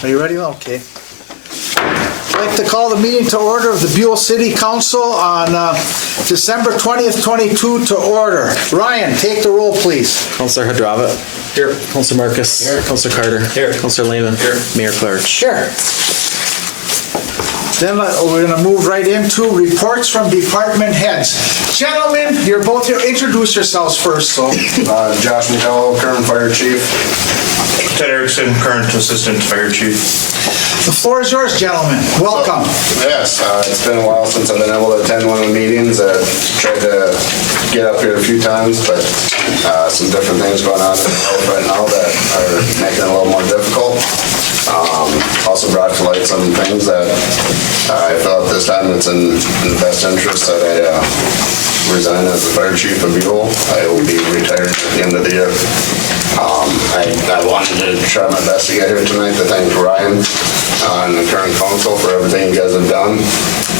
Are you ready? Okay. I'd like to call the meeting to order of the Buhl City Council on December 20th, 22 to order. Ryan, take the roll, please. Councilor Hadrava. Here. Councilor Marcus. Here. Councilor Carter. Here. Councilor Lehman. Here. Mayor Clark. Sure. Then we're going to move right into reports from department heads. Gentlemen, you're both here. Introduce yourselves first. So, Josh McDowell, current fire chief. Ted Erickson, current assistant fire chief. the floor is yours, gentlemen. Welcome. Yes, it's been a while since I've been able to attend one of the meetings. I've tried to get up here a few times, but some different things going on in the health right now that are making it a little more difficult. Also brought to light some things that I felt this time it's in the best interest that I resign as the fire chief of Buhl. I will be retiring at the end of the year. I wanted to try my best to get here tonight to thank Ryan and the current council for everything you guys have done.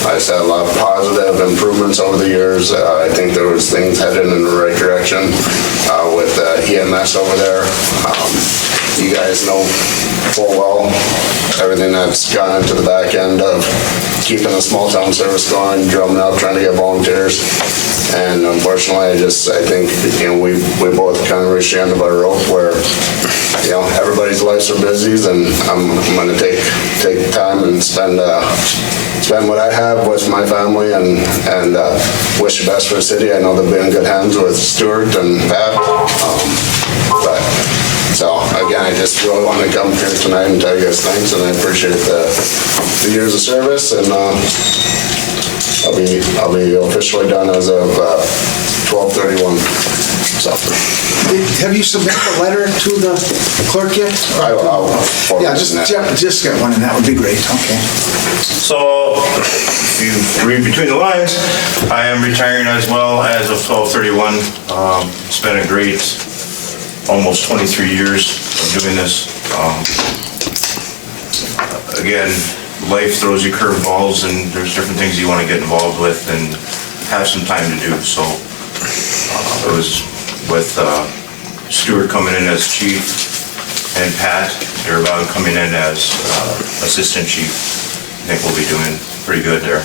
I've had a lot of positive improvements over the years. I think there was things headed in the right direction with EMS over there. You guys know full well everything that's gone into the back end of keeping a small town service going, drumming up, trying to get volunteers. And unfortunately, I think, we both kind of reached the end of our rope where, everybody's lives are busy, and I'm going to take time and spend what I have with my family and wish the best for the city. I know they'll be in good hands with Stuart and Pat. So again, I just really want to come here tonight and tell you guys thanks, and I appreciate the years of service, and I'll be officially done as of 12/31. So. Have you submitted the letter to the clerk yet? Yeah, just get one, and that would be great. Okay. So, if you read between the lines, I am retiring as well as of 12/31. It's been a great almost 23 years of doing this. Again, life throws you curveballs, and there's different things you want to get involved with and have some time to do. So it was with Stuart coming in as chief and Pat Durban coming in as assistant chief. I think we'll be doing pretty good there.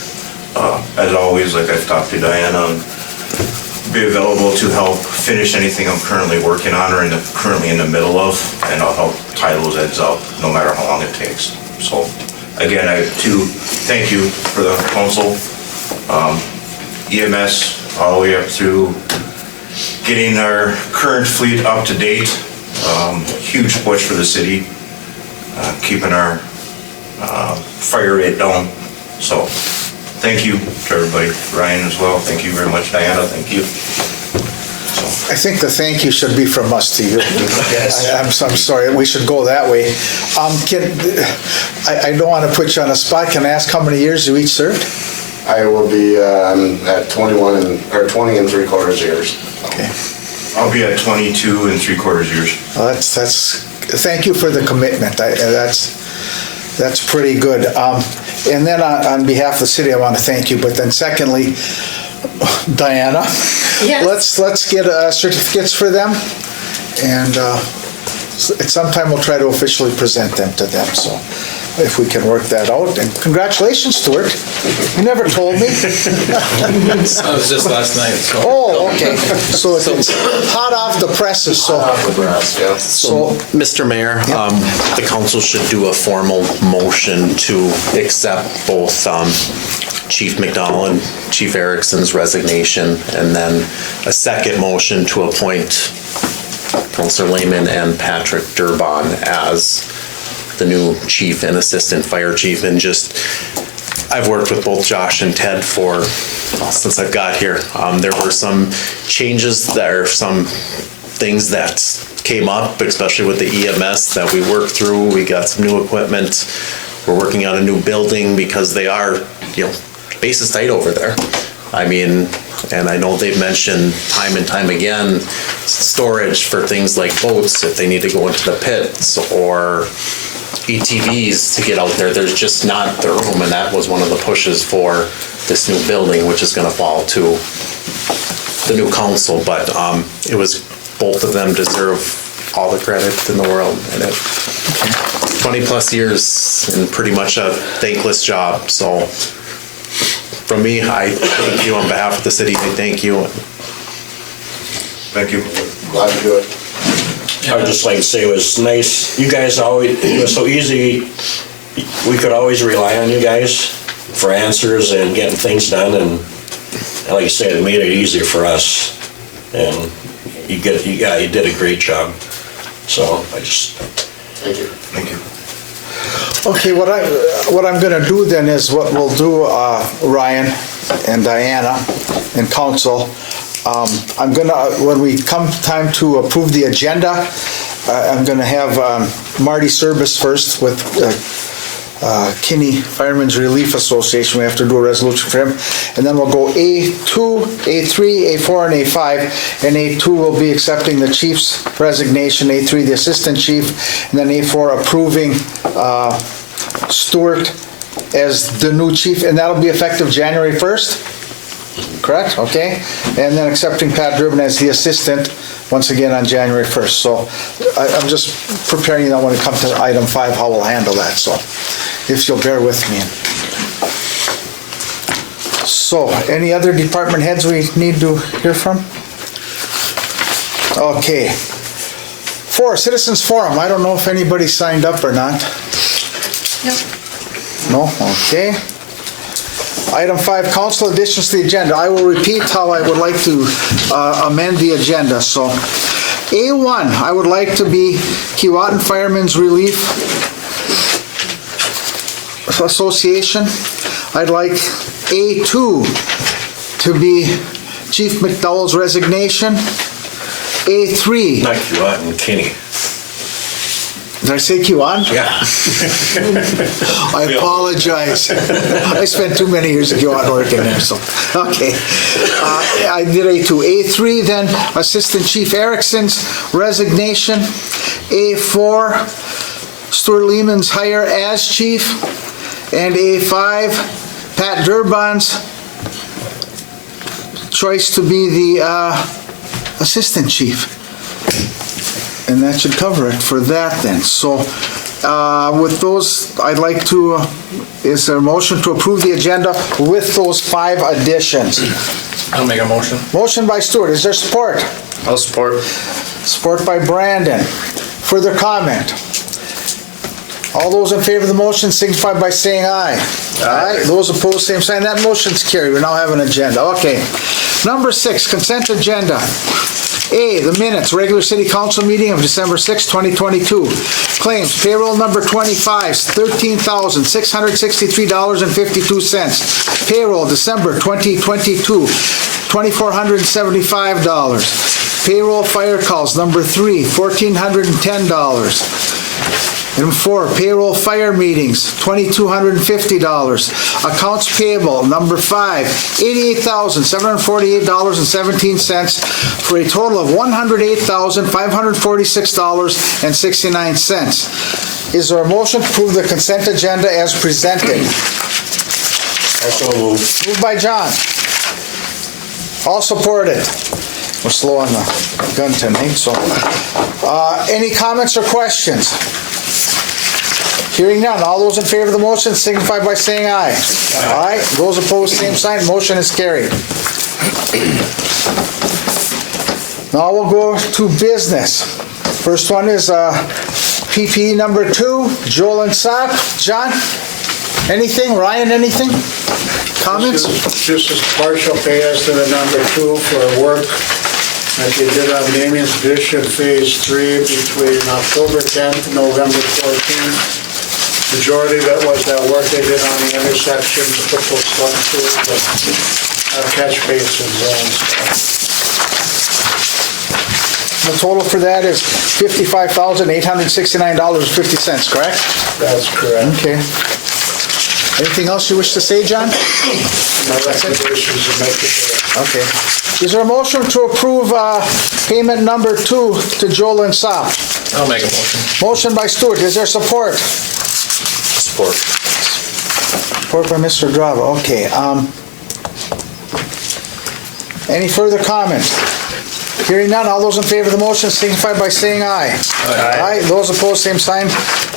As always, like I've talked to Diana, be available to help finish anything I'm currently working on or currently in the middle of, and I'll help tie those ends up no matter how long it takes. So again, I have to thank you for the council, EMS, all the way up through getting our current fleet up to date. Huge push for the city, keeping our fire rate down. So thank you to everybody. Ryan as well. Thank you very much. Diana, thank you. I think the thank you should be from us to you. Yes. I'm sorry, we should go that way. I don't want to put you on the spot. Can I ask how many years you each served? I will be at 20 and 3/4 years. Okay. I'll be at 22 and 3/4 years. Well, thank you for the commitment. That's pretty good. And then on behalf of the city, I want to thank you. But then secondly, Diana, yes. Let's get certificates for them, and at some time we'll try to officially present them to them. So if we can work that out, and congratulations, Stuart. You never told me. That was just last night. So. Oh, okay. So it's hot off the presses. So Mr. Mayor, the council should do a formal motion to accept both Chief McDowell and Chief Erickson's resignation, and then a second motion to appoint Councilor Lehman and Patrick Durban as the new chief and assistant fire chief. And I've worked with both Josh and Ted since I've got here. There were some changes, some things that came up, especially with the EMS that we worked through. We got some new equipment. We're working on a new building because they are, base is tight over there. I mean, and I know they've mentioned time and time again, storage for things like boats if they need to go into the pits, or ETVs to get out there. There's just not the room, and that was one of the pushes for this new building, which is going to fall to the new council. But it was, both of them deserve all the credit in the world in it. Okay. 20-plus years in pretty much a thankless job. So from me, I thank you on behalf of the city. I thank you. Thank you. Glad to do it. I would just like to say it was nice. You guys always, it was so easy. We could always rely on you guys for answers and getting things done. And like I said, it made it easier for us. And you did a great job. So I just. Thank you. Thank you. Okay, what I'm gonna do then is what we'll do, Ryan and Diana and council. I'm gonna, when we come time to approve the agenda, I'm gonna have Marty Service first with Kinney Firemen's Relief Association. We have to do a resolution for him. And then we'll go A2, A3, A4, and A5. And A2 will be accepting the chief's resignation, A3 the assistant chief, and then A4 approving Stewart as the new chief, and that'll be effective January 1st? Correct? Okay. And then accepting Pat Durbin as the assistant, once again on January 1st. So I'm just preparing you that when it comes to item 5, how we'll handle that. So if you'll bear with me. So any other department heads we need to hear from? Okay. 4, Citizens Forum. I don't know if anybody signed up or not. No? Okay. Item 5, council additions to the agenda. I will repeat how I would like to amend the agenda. So A1, I would like to be Keewatin Firemen's Relief Association. I'd like A2 to be Chief McDowell's resignation. A3. Not you out and Kenny. Did I say Keewatin? Yeah. I apologize. I spent too many years at Keewatin working there, so, okay. I did A2. A3, then Assistant Chief Erickson's resignation. A4, Stuart Lehman's hire as chief. And A5, Pat Durbin's choice to be the assistant chief. And that should cover it for that then. So with those, I'd like to, is there a motion to approve the agenda with those 5 additions? I'll make a motion. Motion by Stuart, is there support? I'll support. Support by Brandon. Further comment? All those in favor of the motion signify by saying aye. Aye. Those opposed, same sign. That motion's carried. We now have an agenda. Okay. Number 6, consent agenda. A, the minutes, regular city council meeting of December 6, 2022. Claims, payroll number 25, $13,663.52. Payroll, December 2022, $2,475. Payroll fire calls, number 3, $1,410. Item 4, payroll fire meetings, $2,250. Accounts payable, number 5, $88,748.17 for a total of $108,546.69. Is there a motion to approve the consent agenda as presented? Also move. Moved by John. All supported. We're slow on the gun tonight, so. Any comments or questions? Hearing none, all those in favor of the motion signify by saying aye. Aye. Those opposed, same sign. Motion is carried. Now we'll go to business. First one is PPE number 2, Joel and Sapp. John, anything? Ryan, anything? Comments? Just as partial pay as to the number 2 for work that you did on Damien's Edition Phase 3 between October 10th and November 14th. Majority of it was that work they did on the intersections to put those slugs through the catch basins. The total for that is $55,869.50, correct? That's correct. Okay. Anything else you wish to say, John? My recommendations to make it Okay. Is there a motion to approve payment number 2 to Joel and Sapp? I'll make a motion. Motion by Stuart. Is there support? Support. Support by Mr. Drava. Okay. Any further comments? Hearing none, all those in favor of the motion signify by saying aye. Aye. Those opposed, same sign.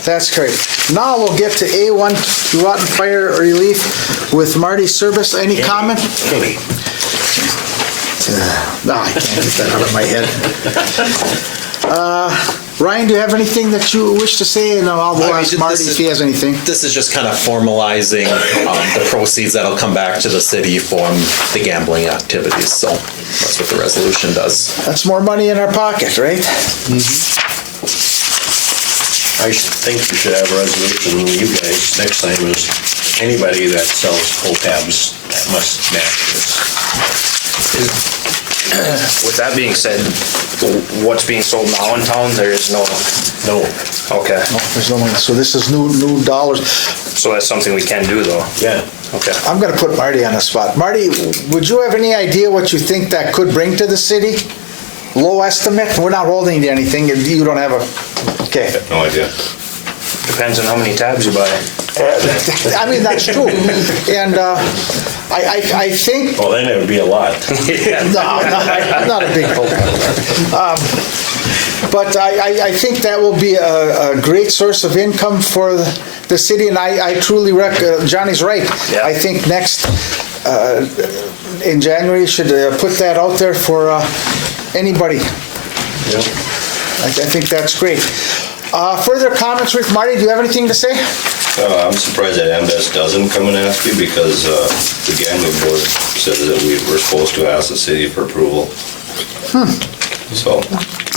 That's carried. Now we'll get to A1, Keewatin Fire Relief with Marty Service. Any comment? No, I can't get that out of my head. Ryan, do you have anything that you wish to say? And I'll ask Marty if he has anything. This is just kind of formalizing the proceeds that'll come back to the city from the gambling activities. So that's what the resolution does. That's more money in our pocket, right? I think you should have a resolution, you guys, next time is anybody that sells pull tabs must match this. With that being said, what's being sold now in town, there is no. No. Okay, There's no money. So this is new dollars. so that's something we can do though. Yeah. Okay. I'm gonna put Marty on the spot. Marty, would you have any idea what you think that could bring to the city? Low estimate? We're not holding you to anything. You don't have a, okay. No idea. Depends on how many tabs you buy. I mean, that's true. And I think, Well, then it would be a lot. no, not a big problem. But I think that will be a great source of income for the city, and I truly Johnny's right. Yeah. I think next, in January, should put that out there for anybody. I think that's great. Further comments with Marty, do you have anything to say? I'm surprised that MBES doesn't come and ask you because the gambling board says that we were supposed to ask the city for approval. So,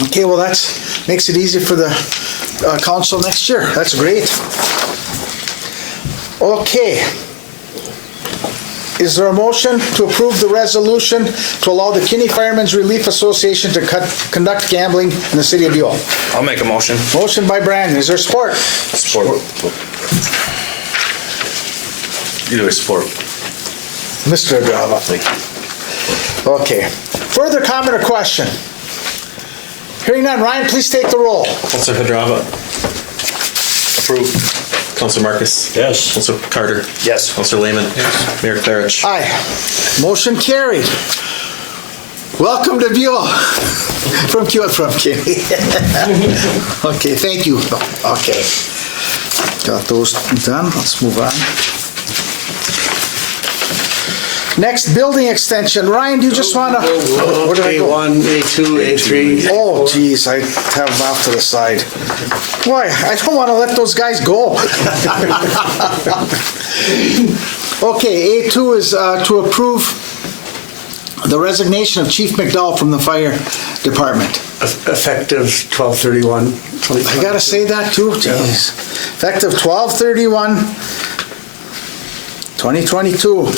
Okay, well, makes it easy for the council next year. That's great. Okay. Is there a motion to approve the resolution to allow the Kinney Firemen's Relief Association to conduct gambling in the city of Buhl? I'll make a motion. Motion by Brandon. Is there support? Support. Either support. Mr. Adrava. Okay. Further comment or question? Hearing none, Ryan, please take the roll. Councilor Hadrava. Approved. Councilor Marcus. Yes. Councilor Carter. Yes. Councilor Lehman. Yes. Mayor Clarich. Aye. Motion carried. Welcome to Buhl. From Kinney. Okay, thank you. Okay. Got those done. Let's move on. Next, building extension. Ryan, do you just want to? Where did I go? A1, A2, A3. Oh, geez, I have them off to the side. Why? I don't want to let those guys go. Okay, A2 is to approve the resignation of Chief McDowell from the fire department. Effective 12/31. I gotta say that too, jeez. Effective 12/31/2022.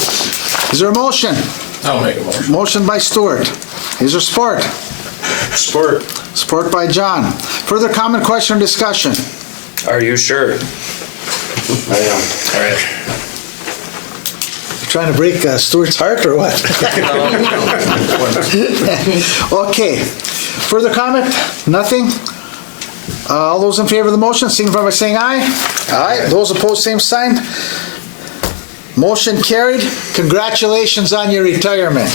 Is there a motion? I'll make a motion. Motion by Stuart. Is there support? Support. Support by John. Further comment, question, or discussion? Are you sure? I am. All right. Trying to break Stuart's heart or what? Okay. Further comment? Nothing? All those in favor of the motion, signify by saying aye. Aye. Those opposed, same sign. Motion carried. Congratulations on your retirement.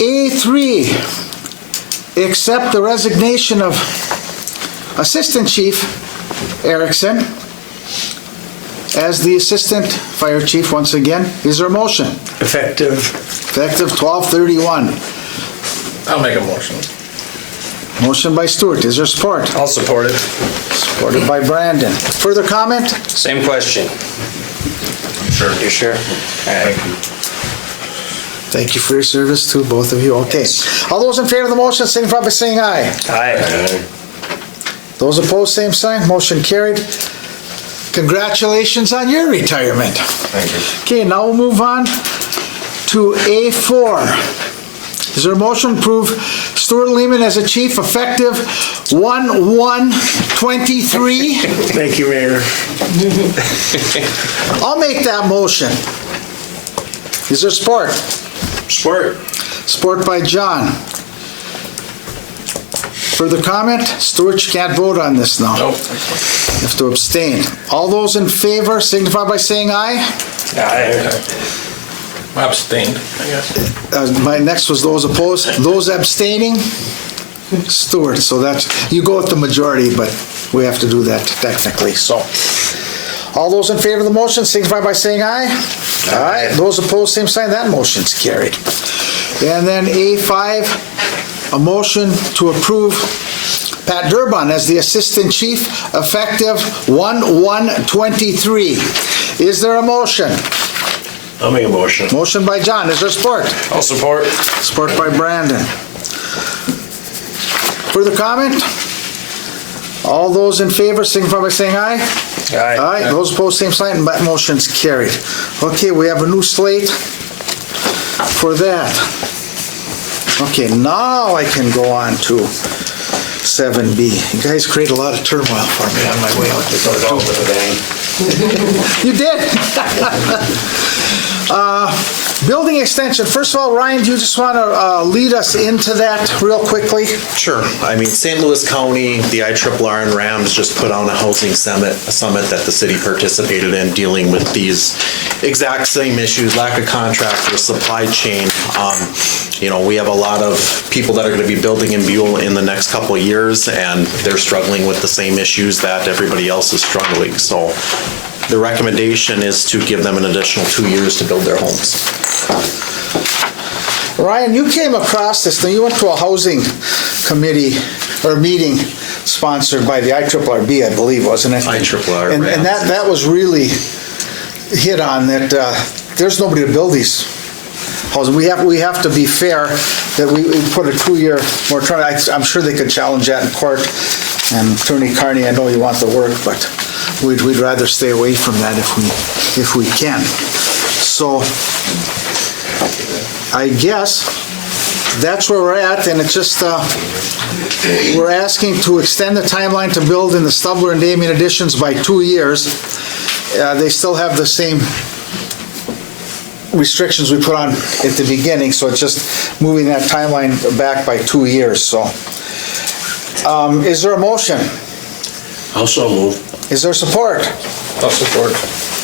A3, accept the resignation of Assistant Chief Erickson as the Assistant Fire Chief once again. Is there a motion? Effective. Effective 12/31. I'll make a motion. Motion by Stuart. Is there support? I'll support it. Supported by Brandon. Further comment? Same question. Sure. You sure? All right. Thank you for your service to both of you. Okay. All those in favor of the motion, signify by saying aye. Aye. Those opposed, same sign. Motion carried. Congratulations on your retirement. Thank you. Okay, now we'll move on to A4. Is there a motion to approve Stuart Lehman as a chief effective 1/1/23? Thank you, Mayor. I'll make that motion. Is there support? Support. Support by John. Further comment? Stuart, you can't vote on this now. Nope. You have to abstain. All those in favor signify by saying aye. Aye. Abstained, I guess. My next was those opposed. Those abstaining? Stewart, so that's, you go with the majority, but we have to do that technically, so. All those in favor of the motion, signify by saying aye. Aye. Those opposed, same sign, that motion's carried. And then A5, a motion to approve Pat Durbin as the Assistant Chief effective 1/1/23. Is there a motion? I'll make a motion. Motion by John, is there support? I'll support. Support by Brandon. Further comment? All those in favor, signify by saying aye. Aye. Aye. Those opposed, same sign, that motion's carried. Okay, we have a new slate for that. Okay, now I can go on to 7B. You guys create a lot of turmoil for me on my way out the door. You did. Building extension, first of all, Ryan, do you just want to lead us into that real quickly? Sure. I mean, St. Louis County, the IRRR and RAMS just put on a housing summit that the city participated in, dealing with these exact same issues, lack of contractors, supply chain. We have a lot of people that are going to be building in Buhl in the next couple of years, and they're struggling with the same issues that everybody else is struggling. So the recommendation is to give them an additional 2 years to build their homes. Ryan, you came across this, you went to a housing committee or meeting sponsored by the IRRB, I believe, wasn't it? IRRB, And that was really hit on that there's nobody to build these houses. We have to be fair that we put a 2-year moratorium. I'm sure they could challenge that in court. And Attorney Carney, I know you want the work, but we'd rather stay away from that if we can. So I guess that's where we're at, and it's just, we're asking to extend the timeline to build in the Stubler and Damien additions by 2 years. They still have the same restrictions we put on at the beginning, so it's just moving that timeline back by 2 years, so. Is there a motion? Also move. Is there support? I'll support.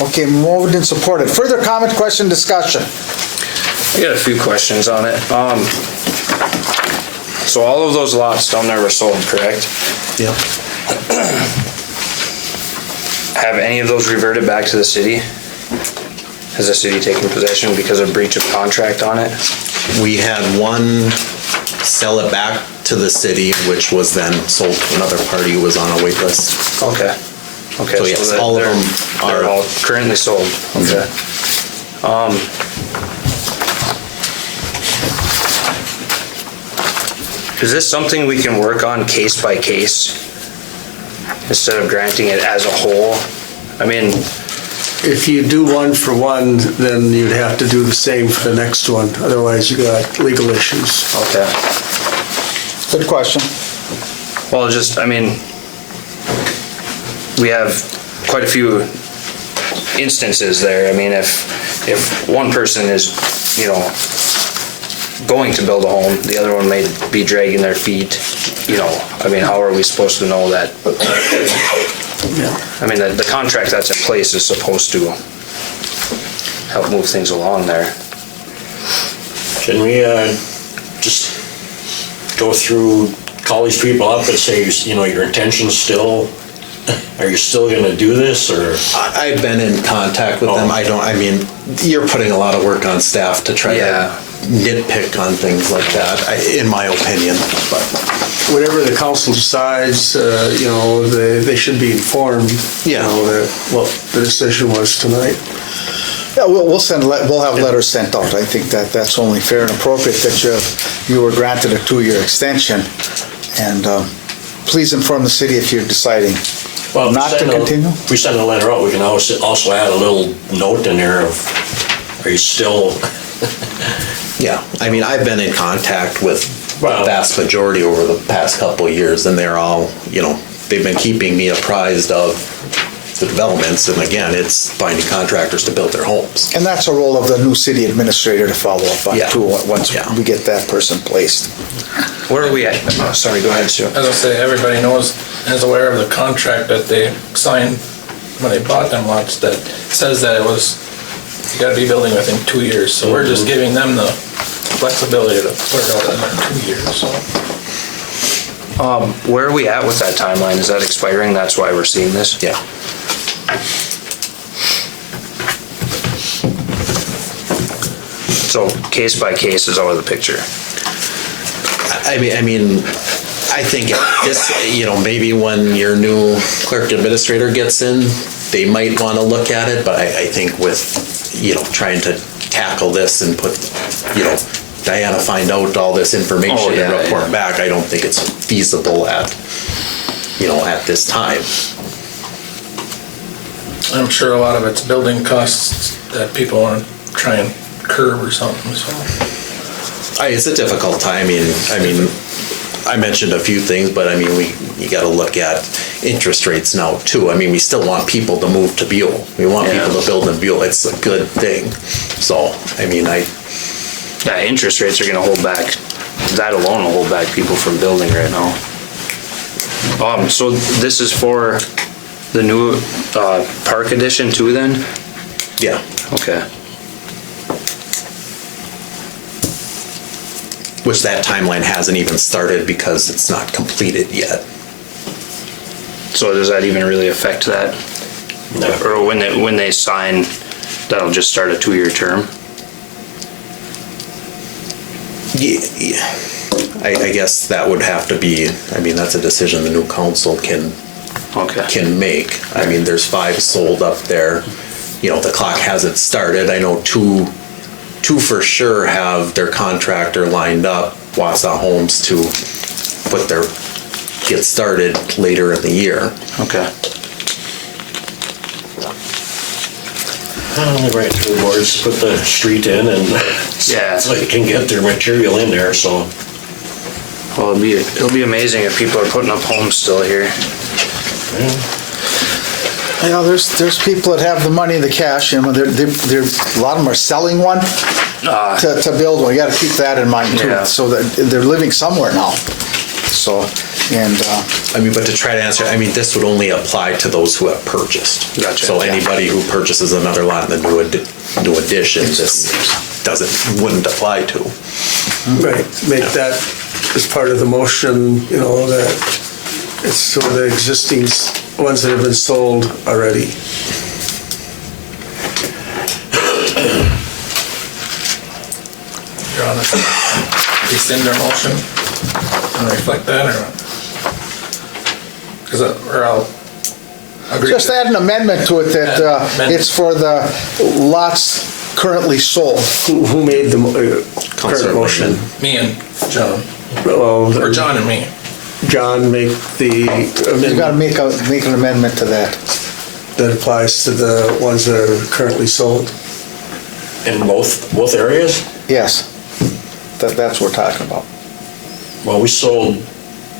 Okay, moved and supported. Further comment, question, discussion? I got a few questions on it. So all of those lots down there were sold, correct? Yep. Have any of those reverted back to the city? Has the city taken possession because of breach of contract on it? We had one sell it back to the city, which was then sold to another party who was on a wait list. Okay. Okay. So yes, all of them are they're all currently sold. Okay. Is this something we can work on case by case instead of granting it as a whole? I mean, If you do one for one, then you'd have to do the same for the next one. Otherwise, you got legal issues. okay. Good question. Well, just, I mean, we have quite a few instances there. I mean, if one person is, going to build a home, the other one may be dragging their feet, I mean, how are we supposed to know that? I mean, the contract that's in place is supposed to help move things along there. Can we just go through, call these people up and say, your intention's still, are you still gonna do this, or? I've been in contact with them. You're putting a lot of work on staff to try to nitpick on things like that, in my opinion, but. Whatever the council decides, they should be informed. Yeah. What the decision was tonight. Yeah, we'll have letters sent out. I think that's only fair and appropriate that you were granted a 2-year extension. And please inform the city if you're deciding not to continue. If we send a letter out, we can also add a little note in there of, are you still? Yeah, I've been in contact with the vast majority over the past couple of years, and they're all, they've been keeping me apprised of the developments, and again, it's finding contractors to build their homes. And that's a role of the new city administrator to follow up on too, once we get that person placed. Where are we at? Oh, sorry, go ahead, Sue. As I say, everybody knows and is aware of the contract that they signed when they bought them lots that says that it was you gotta be building within 2 years, so we're just giving them the flexibility to put it out in 2 years, so. Where are we at with that timeline? Is that expiring? That's why we're seeing this? Yeah. So case by case is out of the picture. I mean, I think this, maybe when your new clerk administrator gets in, they might want to look at it, but I think with, trying to tackle this and put, Diana find out all this information and report back, I don't think it's feasible at this time. I'm sure a lot of it's building costs that people want to try and curb or something, so. It's a difficult time. I mean, I mentioned a few things, but you got to look at interest rates now too. I mean, we still want people to move to Buhl. We want people to build in Buhl. It's a good thing. So, Yeah, interest rates are gonna hold back, that alone will hold back people from building right now. So this is for the new, park addition too then? yeah. Okay. Which that timeline hasn't even started because it's not completed yet. So does that even really affect that? No. Or when they sign, that'll just start a 2-year term? Yeah. I guess that would have to be, that's a decision the new council can make. There's 5 sold up there. The clock hasn't started. I know two for sure have their contractor lined up, Wausau Homes, to get started later in the year. Okay. Right through the boards, put the street in and so they can get their material in there, so. Well, it'll be amazing if people are putting up homes still here. There's people that have the money, the cash, and a lot of them are selling one to build one. You got to keep that in mind too. Yeah. So that they're living somewhere now. So, and but to try to answer, this would only apply to those who have purchased. Gotcha. So anybody who purchases another lot in the new addition, this wouldn't apply to. Right, make that as part of the motion, that it's so the existing ones that have been sold already. You're on a rescind their motion and reflect that, or I'll agree. just add an amendment to it that it's for the lots currently sold. Who made the current motion? Me and John, Well, or John and me. John, make the You got to make an amendment to that. that applies to the ones that are currently sold. In both areas? Yes, that's what we're talking about. Well, we sold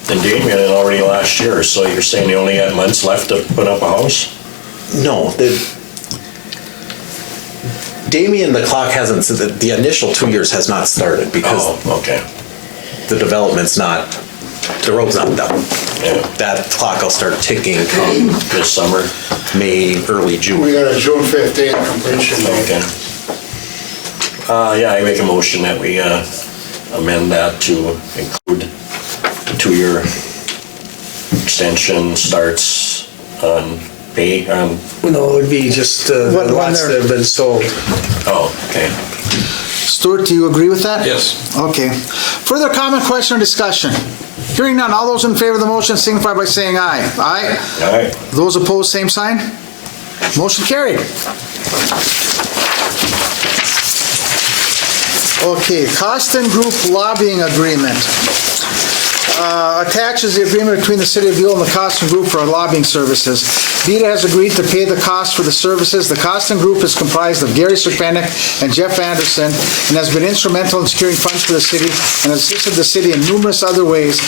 in Damien already last year, so you're saying you only got months left to put up a house? No, Damien, the clock hasn't, the initial 2 years has not started because Okay. the development's not, the road's not done. Yeah. That clock will start ticking come This summer? May, early We June. got a June 15th completion date. Okay. I make a motion that we amend that to include a 2-year extension starts on May. No, it would be just the When lots they're- that have been sold. Oh, okay. Stuart, do you agree with that? Yes. Okay. Further comment, question, or discussion? Hearing none, all those in favor of the motion signify by saying aye. Aye? All right. Those opposed, same sign? Motion carried. Okay, Costin Group lobbying agreement. Attaches the agreement between the City of Buhl and the Costin Group for our lobbying services. BUHLDEC has agreed to pay the cost for the services. The Costin Group is comprised of Gary Serpenick and Jeff Anderson and has been instrumental in securing funds for the city and assisted the city in numerous other ways.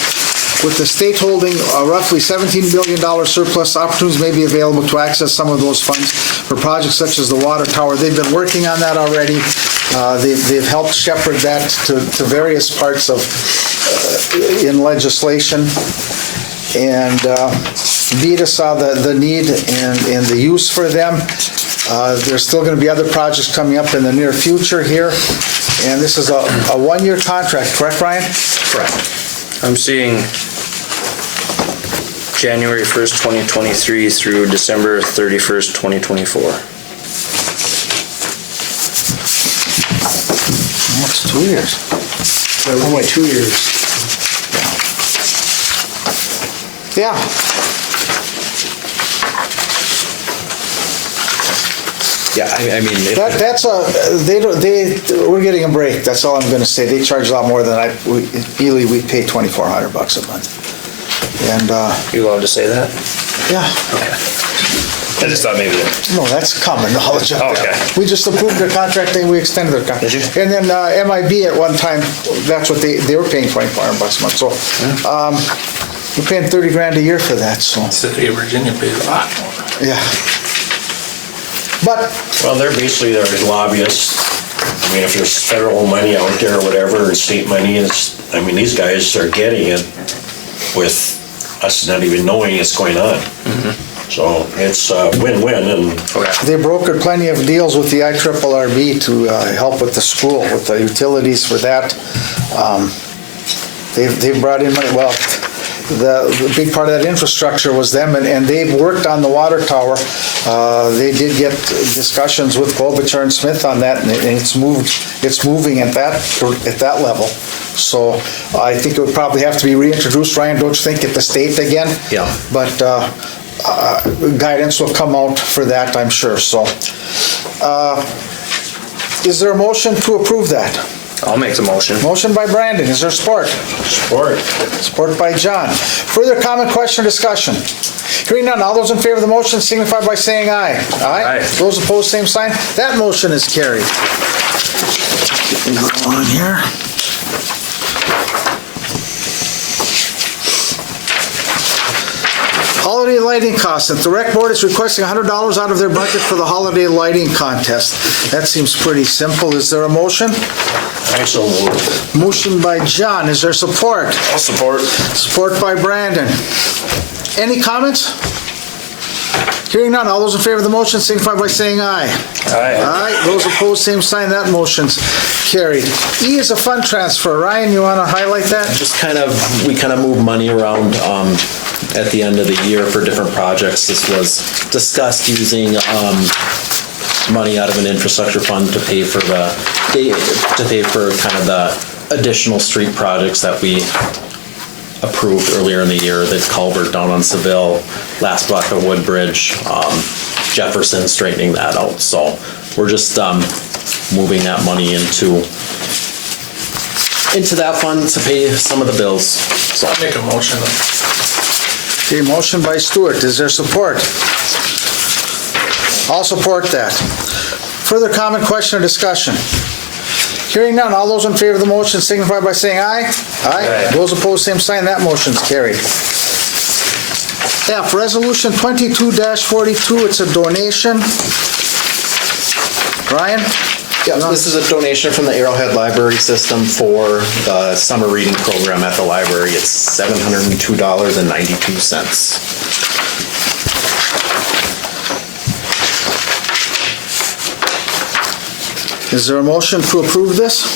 With the state holding a roughly $17 million surplus, opportunities may be available to access some of those funds for projects such as the water tower. They've been working on that already. They've helped shepherd that to various parts of in legislation. And BUHLDEC saw the need and the use for them. There's still going to be other projects coming up in the near future here, and this is a one-year contract, correct, Ryan? Correct. I'm seeing January 1st, 2023 through December 31st, 2024. That's 2 years. Oh, wait, 2 years. Yeah. Yeah, I mean, if- That's we're getting a break, that's all I'm gonna say. They charge a lot more than Ely, we pay $2,400 a month. And, You allowed to say that? yeah, I just thought maybe. no, that's common knowledge up there. Okay. We just approved their contract, and we extended their contract. Did you? And then MIB at one time, that's what they were paying $2,400 a month, so, we're paying 30 grand a year for that, so, City of Virginia pays a lot more. yeah. But, Well, they're basically their lobbyists. I mean, if there's federal money out there or whatever, and state money is, I mean, these guys are getting it with us not even knowing it's going on. So it's a win-win, and they brokered plenty of deals with the IRRB to help with the school, with the utilities for that. They've brought in money, well, the big part of that infrastructure was them, and they've worked on the water tower. They did get discussions with Klobuchar and Smith on that, and it's moving at that level. So I think it would probably have to be reintroduced, Ryan, don't you think, at the state again? Yeah. But guidance will come out for that, I'm sure, so. Is there a motion to approve that? I'll make the motion. Motion by Brandon, is there support? support. Support by John. Further comment, question, or discussion? Hearing none, all those in favor of the motion signify by saying aye. Aye. Those opposed, same sign. That motion is carried. Another one here. Holiday lighting costs. The rec board is requesting $100 out of their budget for the holiday lighting contest. That seems pretty simple. Is there a motion? I so move. Motion by John. Is there support? I'll support. Support by Brandon. Any comments? Hearing none, all those in favor of the motion signify by saying aye. Aye. Aye. Those opposed, same sign. That motion's carried. E is a fund transfer. Ryan, you want to highlight that? just we kind of move money around at the end of the year for different projects. This was discussed using money out of an infrastructure fund to pay for kind of the additional street projects that we approved earlier in the year, the culvert down on Seville, last block of Woodbridge, Jefferson, straightening that out. So we're just moving that money into that fund to pay some of the bills. So I'll make a motion. Okay, motion by Stewart. Is there support? I'll support that. Further comment, question, or discussion? Hearing none, all those in favor of the motion signify by saying aye. Aye. Those opposed, same sign. That motion's carried. F, Resolution 22-42, it's a donation. Ryan? yeah, this is a donation from the Arrowhead Library System for the summer reading program at the library. It's $702.92. Is there a motion to approve this?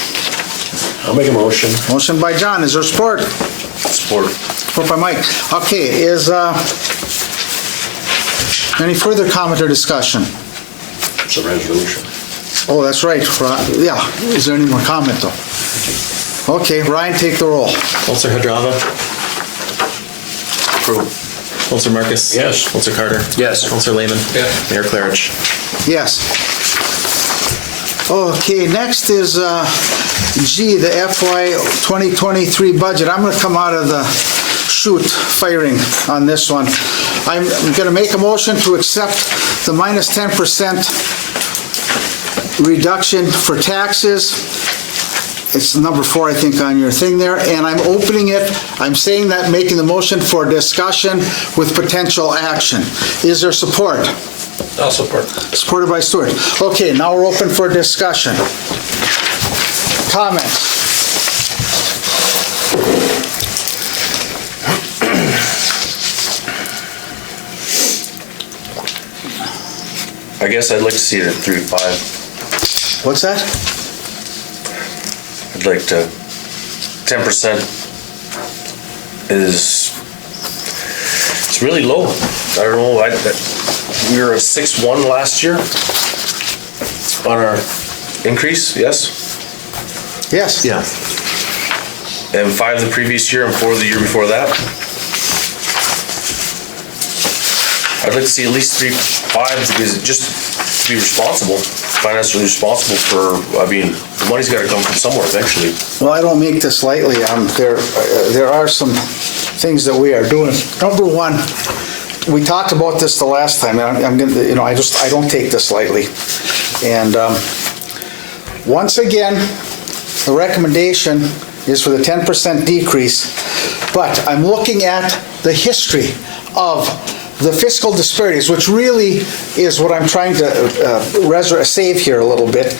I'll make a motion. Motion by John, is there support? Support. Support by Mike. Okay, is any further comment or discussion? It's a resolution. Oh, that's right, yeah, is there any more comment though? Okay, Ryan, take the roll. Counselor Hadrava? Approve. Counselor Marcus? Yes. Counselor Carter? Yes. Counselor Lehman? Yes. Mayor Claridge? Yes. Okay, next is G, the FY 2023 budget. I'm going to come out of the chute firing on this one. I'm going to make a motion to accept the minus 10% reduction for taxes. It's number 4, I think, on your thing there, and I'm opening it, I'm saying that, making the motion for discussion with potential action. Is there support? I'll support. Supported by Stewart. Okay, now we're open for discussion. Comments? I guess I'd like to see it at 3.5. What's that? I'd like to, 10% is, it's really low. I don't know, we were at 6.1 last year on our increase, yes? Yes. Yeah. And 5 the previous year and 4 the year before that. I'd like to see at least 3.5 because just to be responsible, financially responsible for, I mean, the money's gotta come from somewhere eventually. Well, I don't make this lightly. There are some things that we are doing. Number one, we talked about this the last time, and I'm gonna, I don't take this lightly. And once again, the recommendation is for the 10% decrease, but I'm looking at the history of the fiscal disparities, which really is what I'm trying to save here a little bit.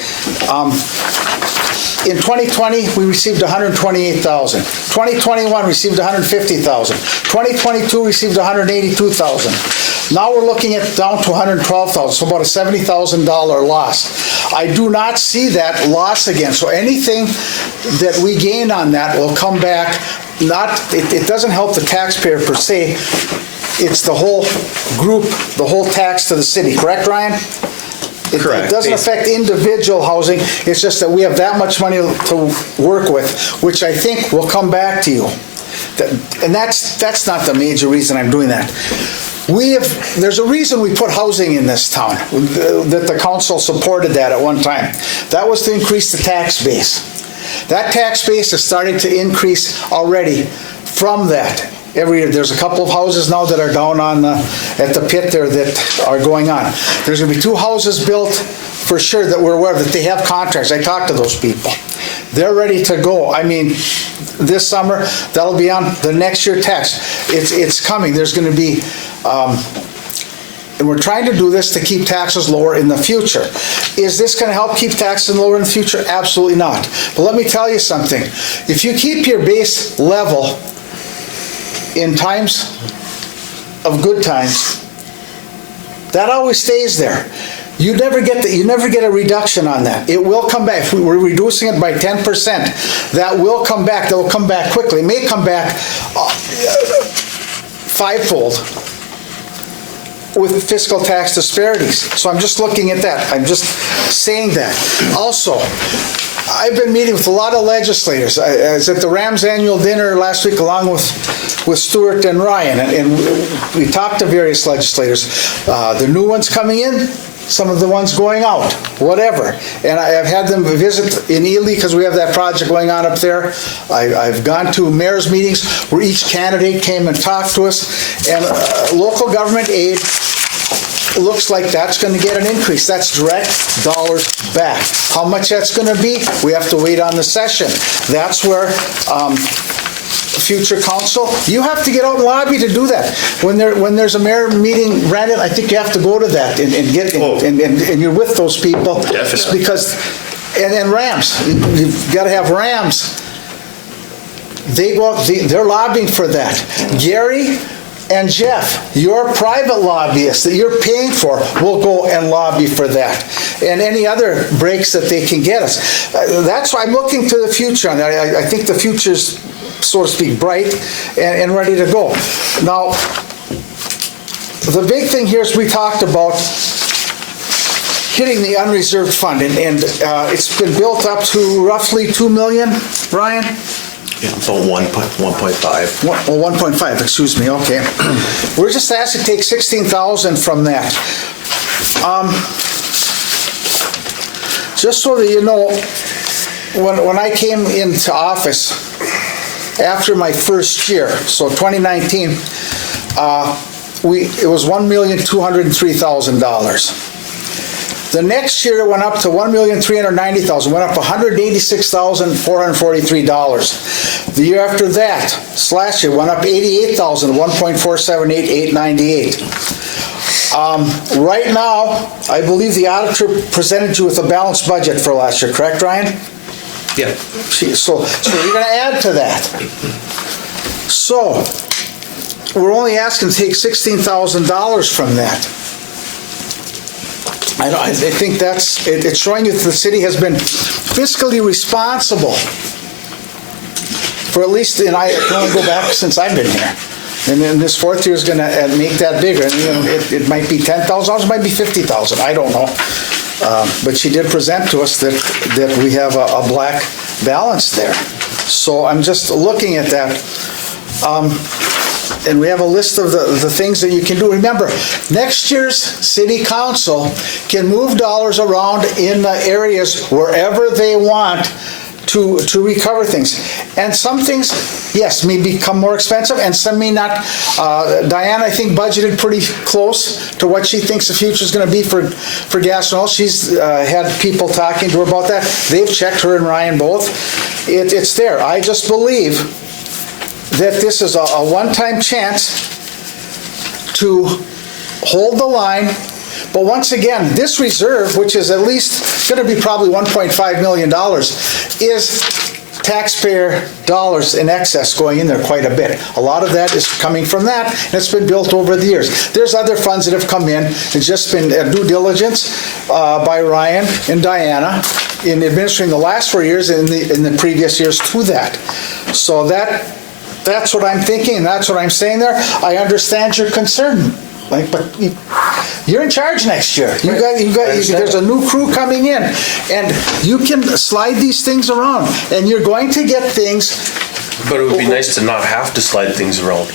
In 2020, we received $128,000. 2021 received $150,000. 2022 received $182,000. Now we're looking at down to $112,000, so about a $70,000 loss. I do not see that loss again. So anything that we gain on that will come back. It doesn't help the taxpayer per se. It's the whole group, the whole tax to the city. Correct, Ryan? Correct. It doesn't affect individual housing. It's just that we have that much money to work with, which I think will come back to you. And that's not the major reason I'm doing that. There's a reason we put housing in this town, that the council supported that at one time. That was to increase the tax base. That tax base is starting to increase already from that. Every year, there's a couple of houses now that are down at the pit there that are going on. There's gonna be 2 houses built for sure that we're aware of, that they have contracts. I talked to those people. They're ready to go. I mean, this summer, that'll be on the next year tax. It's coming. There's gonna be, and we're trying to do this to keep taxes lower in the future. Is this gonna help keep taxes lower in the future? Absolutely not. But let me tell you something. If you keep your base level in times of good times, that always stays there. You never get a reduction on that. It will come back. If we're reducing it by 10%, that will come back. That will come back quickly. It may come back fivefold with fiscal tax disparities. So I'm just looking at that. I'm just saying that. Also, I've been meeting with a lot of legislators. I was at the Rams annual dinner last week along with Stuart and Ryan, and we talked to various legislators. The new ones coming in, some of the ones going out, whatever. And I've had them visit in Ely because we have that project going on up there. I've gone to mayor's meetings where each candidate came and talked to us. And local government aid looks like that's going to get an increase. That's direct dollars back. How much that's going to be, we have to wait on the session. That's where future council, you have to get out and lobby to do that. When there's a mayor meeting, Brandon, I think you have to go to that and get and you're with those people. Definitely. Because and Rams, you've got to have Rams. They go out, they're lobbying for that. Gary and Jeff, your private lobbyists that you're paying for will go and lobby for that. And any other breaks that they can get us. That's why I'm looking to the future on that. I think the future's, so to speak, bright and ready to go. Now, the big thing here is we talked about hitting the unreserved fund, and it's been built up to roughly 2 million, Brian? Yeah, about 1.5. Well, 1.5, excuse me, okay. We're just asked to take 16,000 from that. Just so that you know, when I came into office, after my first year, so 2019, it was $1,203,000. The next year it went up to $1,390,000, went up $186,443. The year after that, last year, went up $88,000, $1,478,898. Right now, I believe the auditor presented you with a balanced budget for last year, correct, Ryan? Yeah. So you're going to add to that. So we're only asking to take $16,000 from that. I think it's showing you that the city has been fiscally responsible for at least, and I can only go back since I've been here. And then this fourth year is gonna make that bigger. And, it might be $10,000, it might be $50,000, I don't know. But she did present to us that we have a black balance there. So I'm just looking at that. And we have a list of the things that you can do. Remember, next year's city council can move dollars around in the areas wherever they want to recover things. And some things, yes, may become more expensive and some may not. Diane, I think, budgeted pretty close to what she thinks the future is going to be for gas and oil. She's had people talking to her about that. They've checked, her and Ryan both. It's there. I just believe that this is a one-time chance to hold the line. But once again, this reserve, which is at least going to be probably $1.5 million, is taxpayer dollars in excess going in there quite a bit. A lot of that is coming from that, and it's been built over the years. There's other funds that have come in. It's just been due diligence by Ryan and Diana in administering the last 4 years and in the previous years to that. So that's what I'm thinking, and that's what I'm saying there. I understand your concern, but you're in charge next year. There's a new crew coming in, and you can slide these things around, and you're going to get things. But it would be nice to not have to slide things around.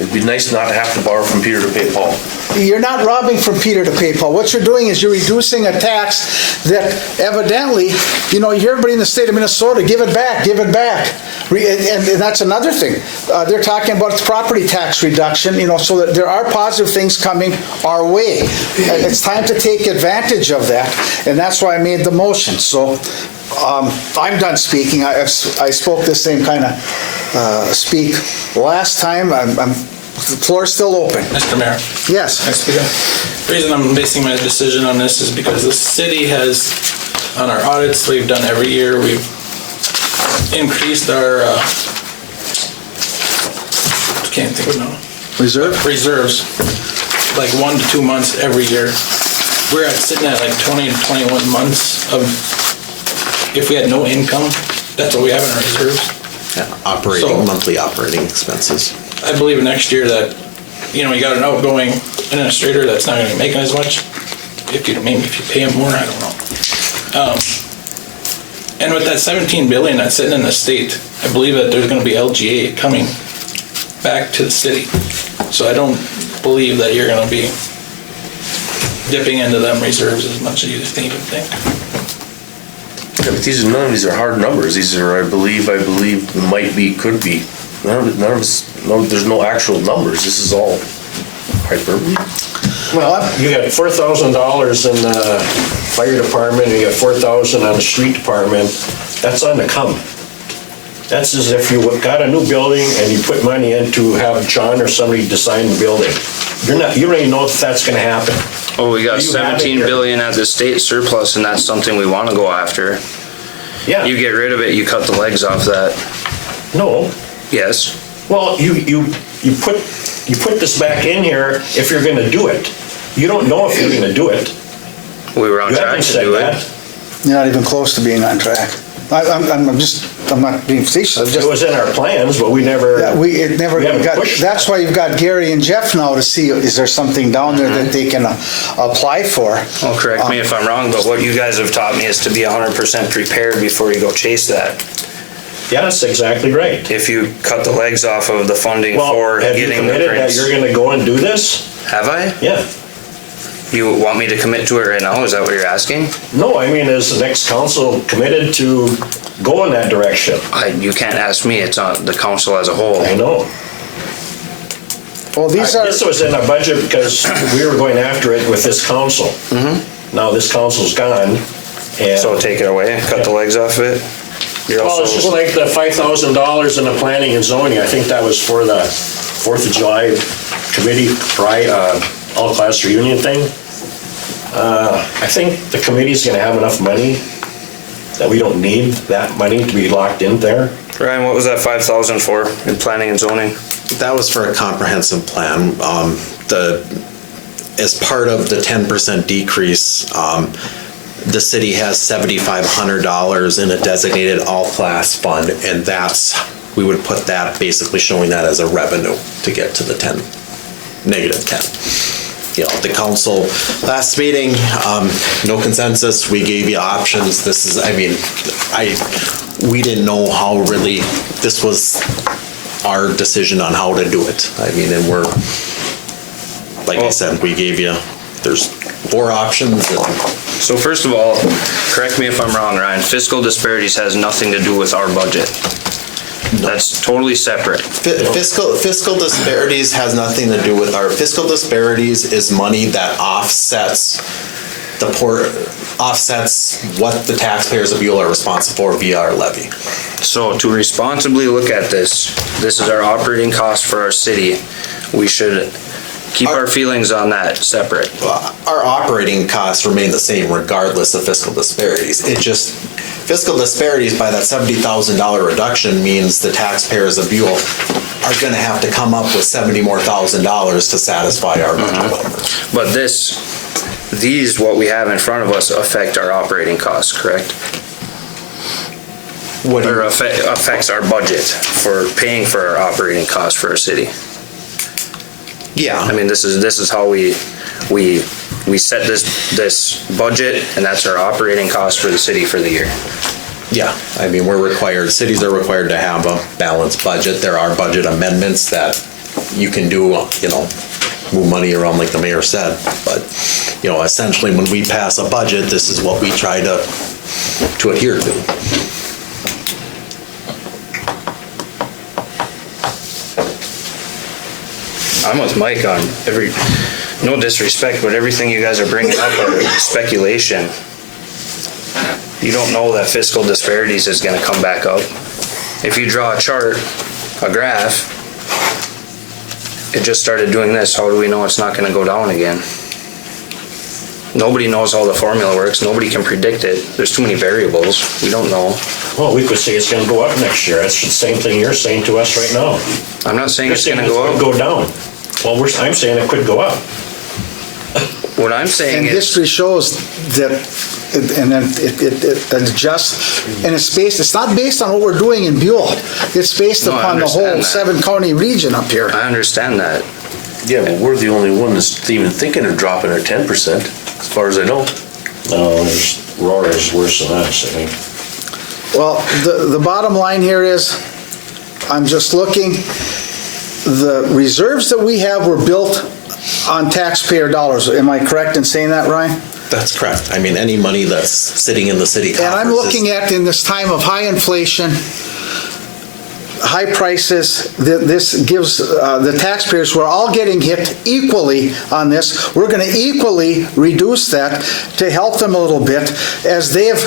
It'd be nice not to have to borrow from Peter to pay Paul. You're not robbing from Peter to pay Paul. What you're doing is you're reducing a tax that evidently, you hear everybody in the state of Minnesota, give it back, give it back. And that's another thing. They're talking about property tax reduction, so that there are positive things coming our way. It's time to take advantage of that, and that's why I made the motion. So I'm done speaking. I spoke the same kind of speak last time. The floor is still open. Mr. Mayor. Yes. The reason I'm basing my decision on this is because the city has, on our audits we've done every year, we've increased our, can't think of now. Reserves, like 1 to 2 months every year. We're sitting at like 20 to 21 months of, if we had no income, that's what we have in our reserves. Yeah, monthly operating expenses. I believe next year that, you got an outgoing administrator that's not going to be making as much. If you pay him more, I don't know. And with that $17 billion that's sitting in the state, I believe that there's going to be LGA coming back to the city. So I don't believe that you're going to be dipping into them reserves as much as you even think. Yeah, but none of these are hard numbers. These are, I believe, might be, could be. None of us, there's no actual numbers. This is all hyperbole. Well, you got $4,000 in the fire department, and you got $4,000 on the street department. That's on the come. That's as if you got a new building and you put money in to have John or somebody design the building. You don't even know if that's going to happen. Oh, we got $17 billion at the state surplus, and that's something we want to go after. Yeah. You get rid of it, you cut the legs off that. No. Yes. Well, you put this back in here if you're going to do it. You don't know if you're going to do it. We were on track to do it. You're not even close to being on track. I'm not being facetious. It was in our plans, but we never. Yeah, it never got. That's why you've got Gary and Jeff now to see is there something down there that they can apply for. Well, correct me if I'm wrong, but what you guys have taught me is to be 100% prepared before you go chase that. Yeah, that's exactly right. If you cut the legs off of the funding for have getting you committed the grants. that you're going to go and do this? Have I? Yeah. You want me to commit to it right now? Is that what you're asking? No, I mean, is the next council committed to go in that direction? You can't ask me. It's on the council as a whole. I know. Well, This was in our budget because we were going after it with this council. Mm-hmm. Now this council's gone. And So take it away, cut the legs off of it? Well, it's just like the $5,000 in the planning and zoning. I think that was for the 4th of July committee, all-class reunion thing. I think the committee's gonna have enough money that we don't need that money to be locked in there. Ryan, what was that 5,000 for in planning and zoning? That was for a comprehensive plan. The as part of the 10% decrease, the city has $7,500 in a designated all-class fund, and we would put that, basically showing that as a revenue to get to the negative 10. You know, the council, last meeting, no consensus, we gave you options. This is, we didn't know how really, this was our decision on how to do it. And we're, like I said, we gave you, there's 4 options. So first of all, correct me if I'm wrong, Ryan, fiscal disparities has nothing to do with our budget. That's totally separate. Fiscal disparities has nothing to do with fiscal disparities is money that offsets what the taxpayers of Buhl are responsible for via our levy. So to responsibly look at this is our operating cost for our city. We should keep our feelings on that separate. Our operating costs remain the same regardless of fiscal disparities. Fiscal disparities by that $70,000 reduction means the taxpayers of Buhl are going to have to come up with $70,000 more to satisfy our budget numbers. But these, what we have in front of us, affect our operating costs, correct? Or affects our budget for paying for our operating costs for our city. Yeah. This is how we set this budget, and that's our operating cost for the city for the year. Yeah, cities are required to have a balanced budget. There are budget amendments that you can do, move money around like the mayor said. But, essentially when we pass a budget, this is what we try to adhere to. I'm with Mike on no disrespect, but everything you guys are bringing up are speculation. You don't know that fiscal disparities is going to come back up. If you draw a chart, a graph, it just started doing this, how do we know it's not going to go down again? Nobody knows how the formula works. Nobody can predict it. There's too many variables. We don't know. Well, we could say it's going to go up next year. That's the same thing you're saying to us right now. I'm not saying it's going to go up. go down. Well, I'm saying it could go up. What I'm saying And is... history shows that, and then it adjusts, and it's not based on what we're doing in Buhl. It's based upon the whole 7-county region up here. I understand that. Yeah, but we're the only one that's even thinking of dropping our 10%, as far as I know. No, Aurora's worse than us, I think. Well, the bottom line here is, I'm just looking, the reserves that we have were built on taxpayer dollars. Am I correct in saying that, Ryan? That's correct. Any money that's sitting in the city coffers. And I'm looking at, in this time of high inflation, high prices, this gives the taxpayers, we're all getting hit equally on this. We're going to equally reduce that to help them a little bit as they have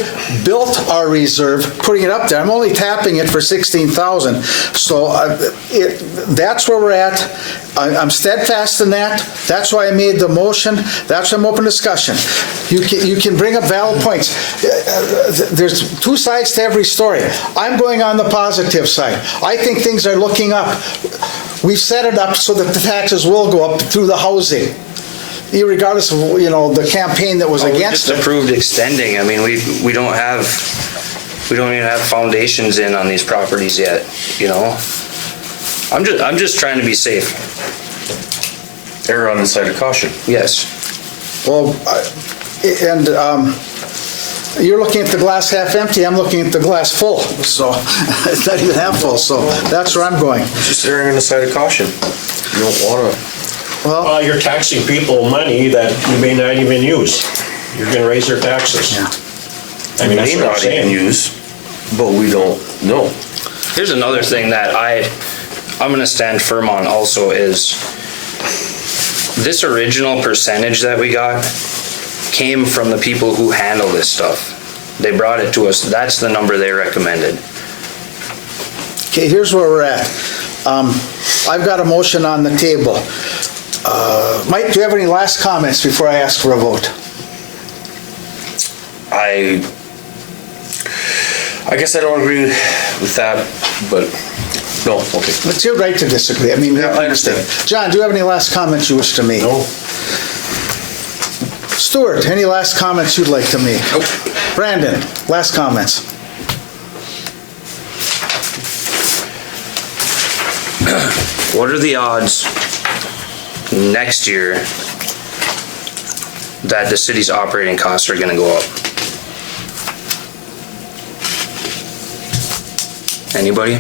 built our reserve, putting it up there. I'm only tapping it for $16,000. So that's where we're at. I'm steadfast in that. That's why I made the motion. That's why I'm open discussion. You can bring up valid points. There's 2 sides to every story. I'm going on the positive side. I think things are looking up. We've set it up so that the taxes will go up through the housing, regardless of the campaign that was against it. We just approved extending. We don't even have foundations in on these properties yet. I'm just trying to be safe. Err on the side of caution. Yes. Well, and you're looking at the glass half empty, I'm looking at the glass full, so it's not even half full, so that's where I'm going. Just erring on the side of caution. You don't want to. Well, you're taxing people money that you may not even use. You're going to raise their taxes. Yeah. That's what I'm not saying. even use, but we don't know. Here's another thing that I'm going to stand firm on also is this original percentage that we got came from the people who handle this stuff. They brought it to us. That's the number they recommended. Okay, here's where we're at. I've got a motion on the table. Mike, do you have any last comments before I ask for a vote? I guess I don't agree with that, but no, okay. It's your right to disagree. I understand. John, do you have any last comments you wish to make? No. Stuart, any last comments you'd like to make? Nope. Brandon, last comments. What are the odds next year that the city's operating costs are gonna go up? Anybody?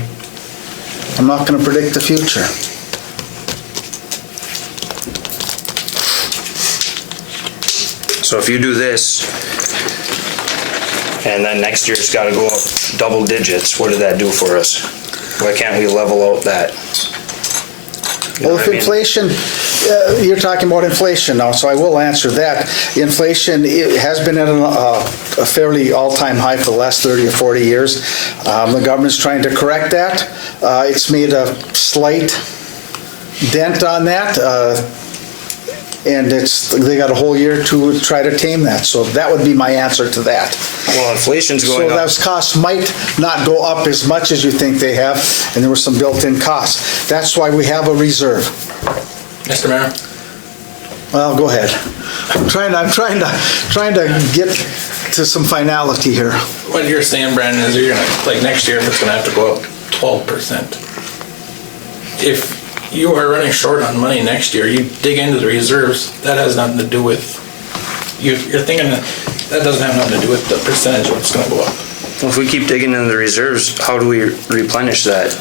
I'm not gonna predict the future. So if you do this, and then next year it's gotta go up double digits, what did that do for us? Why can't we level out that? You know Well, if what I mean? inflation, you're talking about inflation now, so I will answer that. Inflation has been at a fairly all-time high for the last 30 or 40 years. The government's trying to correct that. It's made a slight dent on that, and they got a whole year to try to tame that. So that would be my answer to that. Well, inflation's going So up. those costs might not go up as much as you think they have, and there were some built-in costs. That's why we have a reserve. Mr. Mayor? Well, go ahead. I'm trying to get to some finality here. What you're saying, Brandon, is you're gonna, like next year, it's gonna have to go up 12%. If you are running short on money next year, you dig into the reserves, that has nothing to do with, you're thinking that doesn't have nothing to do with the percentage of what's gonna go up. Well, if we keep digging into the reserves, how do we replenish that?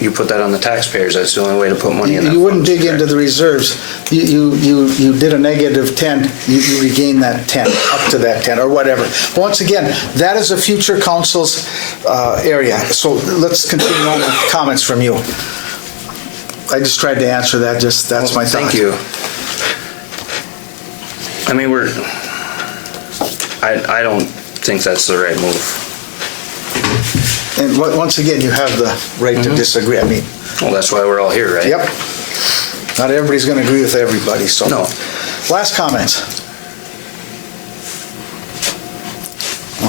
You put that on the taxpayers, that's the only way to put money in that. You wouldn't fund, dig into correct? the reserves. You did a negative 10, you regain that 10, up to that 10, or whatever. Once again, that is a future council's area. So let's continue on with comments from you. I just tried to answer that, that's my thought. Thank you. I mean, I don't think that's the right move. And once again, you have the right to disagree. I mean, Well, that's why we're all here, right? yep. Not everybody's going to agree with everybody, so. No. Last comments.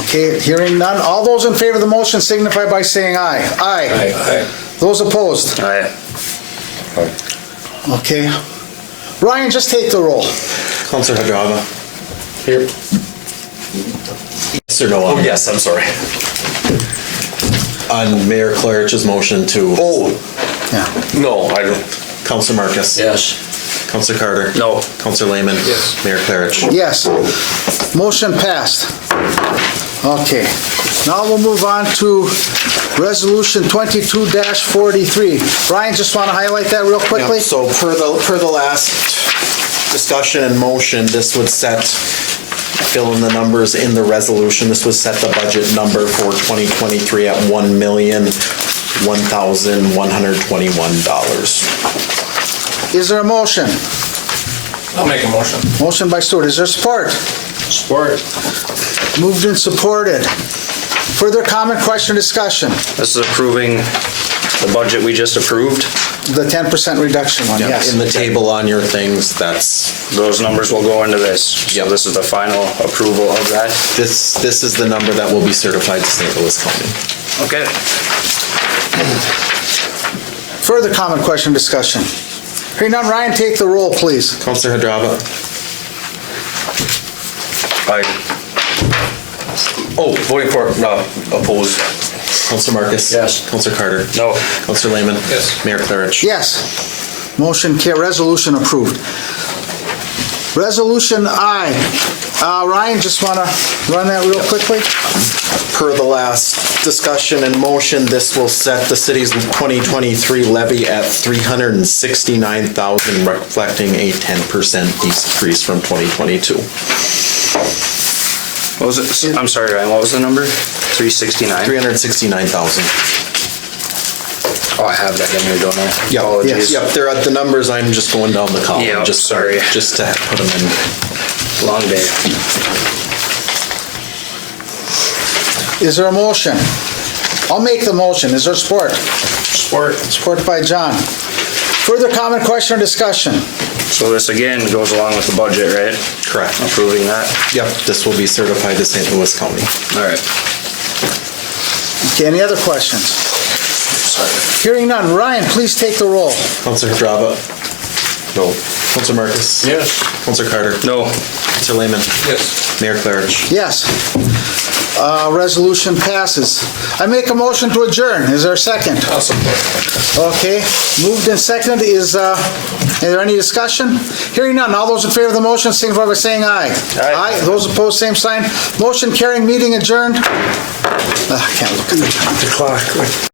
Okay, hearing none. All those in favor of the motion signify by saying aye. Aye. Those opposed? Aye. Okay. Ryan, just take the roll. Counselor Hadrava. Here. Yes or no? Oh, yes, I'm sorry. On Mayor Claridge's motion to. Yeah. No, I don't. Counselor Marcus. Yes. Counselor Carter. No. Counselor Lehman. Yes. Mayor Claridge. Yes. Motion passed. Okay. Now we'll move on to Resolution 22-43. Ryan, just want to highlight that real quickly? Yeah, so per the last discussion and motion, this would fill in the numbers in the resolution. This would set the budget number for 2023 at $1,001,121. Is there a motion? I'll make a motion. Motion by Stuart. Is there support? Support. Moved and supported. Further comment, question, discussion? This is approving the budget we just approved. The 10% reduction one, yes. In the table on your things, that's, Those numbers will go into this. So Yep. this is the final approval of that. this is the number that will be certified to St. Louis County. Okay. Further comment, question, discussion? Hearing none, Ryan, take the roll, please. Counselor Hadrava. I. Oh, voting for, no, opposed. Counselor Marcus. Yes. Counselor Carter. No. Counselor Lehman. Yes. Mayor Claridge. Yes. Resolution approved. Resolution I. Ryan, just want to run that real quickly? Per the last discussion and motion, this will set the city's 2023 levy at $369,000, reflecting a 10% decrease from 2022. What was it? I'm sorry, Ryan, what was the number? 369? $369,000. Oh, I have that in here, don't I? Yep, Apologies. yep, they're at the numbers, I'm just going down the column. Yeah, just sorry. Just to put them in. Long day. Is there a motion? I'll make the motion. Is there support? Support. Support by John. Further comment, question, or discussion? So this again goes along with the budget, right? Correct. Approving that? Yep, this will be certified to St. Louis County. All right. Okay, any other questions? Hearing none. Ryan, please take the roll. Counselor Hadrava. No. Counselor Marcus? Yes. Counselor Carter? No. Counselor Lehman? Yes. Mayor Claridge? Yes. Resolution passes. I make a motion to adjourn. Is there a second? I'll support. Okay, moved and seconded. Is there any discussion? Hearing none. All those in favor of the motion signify by saying aye. Aye. Those opposed, same sign. Motion carrying, meeting adjourned. I can't look at the time. The clock.